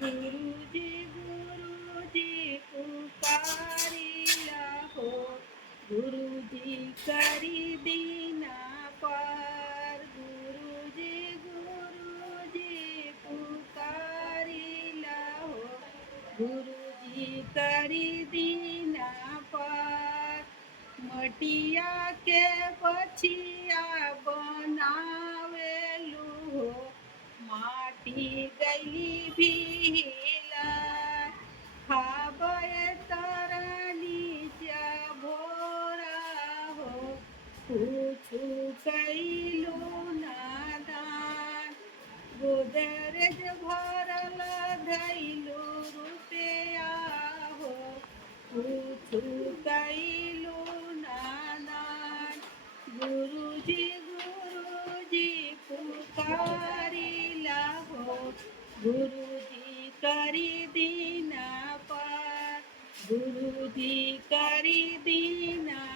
ગુરુજી ગુરુજી પુકારીલા હો, ગુરુજી કરી દીના પર. ગુરુજી ગુરુજી પુકારીલા હો, ગુરુજી કરી દીના પર. મટિયા કે પછી આ બનાવેલું હો, માટી ગઈ ભીલા. ખાબે તરની જ્યાં ભોરા હો, પૂછું કઈલું નાદાન. ગોદરેજ ભરલ ધૈલું રૂપિયા હો, પૂછું કઈલું નાદાન. ગુરુજી ગુરુજી પુકારીલા હો, ગુરુજી કરી દીના પર. ગુરુજી કરી દીના